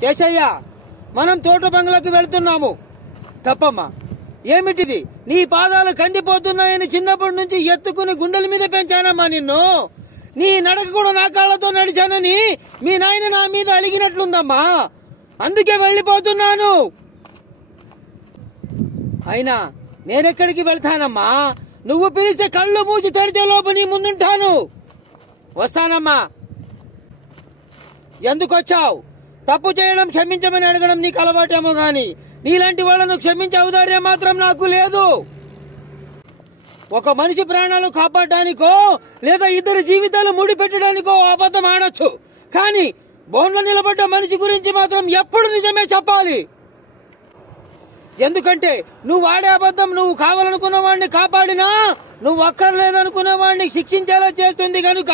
శేషయ్య, మనం తోట బంగ్లాకి వెళ్తున్నాము. తప్పమ్మా. ఏమిటిది? నీ పాదాలు కందిపోతున్నాయని చిన్నప్పటి నుంచి ఎత్తుకుని గుండెల మీద పెంచానమ్మా నిన్ను. నీ నడక కూడా నా కాళ్లతో నడిచానని మీ నాయన నా మీద అలిగినట్లుందమ్మా. అందుకే వెళ్లిపోతున్నాను. అయినా నేనెక్కడికి వెళ్తానమ్మా? నువ్వు పిలిస్తే కళ్ళు మూసి తెరిచే లోపు నీ ముందుంటాను. వస్తానమ్మా. ఎందుకొచ్చావు? తప్పు చేయడం క్షమించమని అడగడం నీకు అలవాటేమో గాని నీలాంటి వాళ్లను క్షమించే ఔదార్యం మాత్రం నాకు లేదు. ఒక మనిషి ప్రాణాలు కాపాడడానికో లేదా ఇద్దరు జీవితాలు ముడి పెట్టడానికో అబద్ధం ఆడొచ్చు, కానీ బోన్లో నిలబడ్డ మనిషి గురించి మాత్రం ఎప్పుడు నిజమే చెప్పాలి. ఎందుకంటే నువ్వు ఆడే అబద్ధం నువ్వు కావాలనుకున్న వాడిని కాపాడినా నువ్వు అక్కర్లేదనుకున్న వాడిని శిక్షించేలా చేస్తుంది గనుక.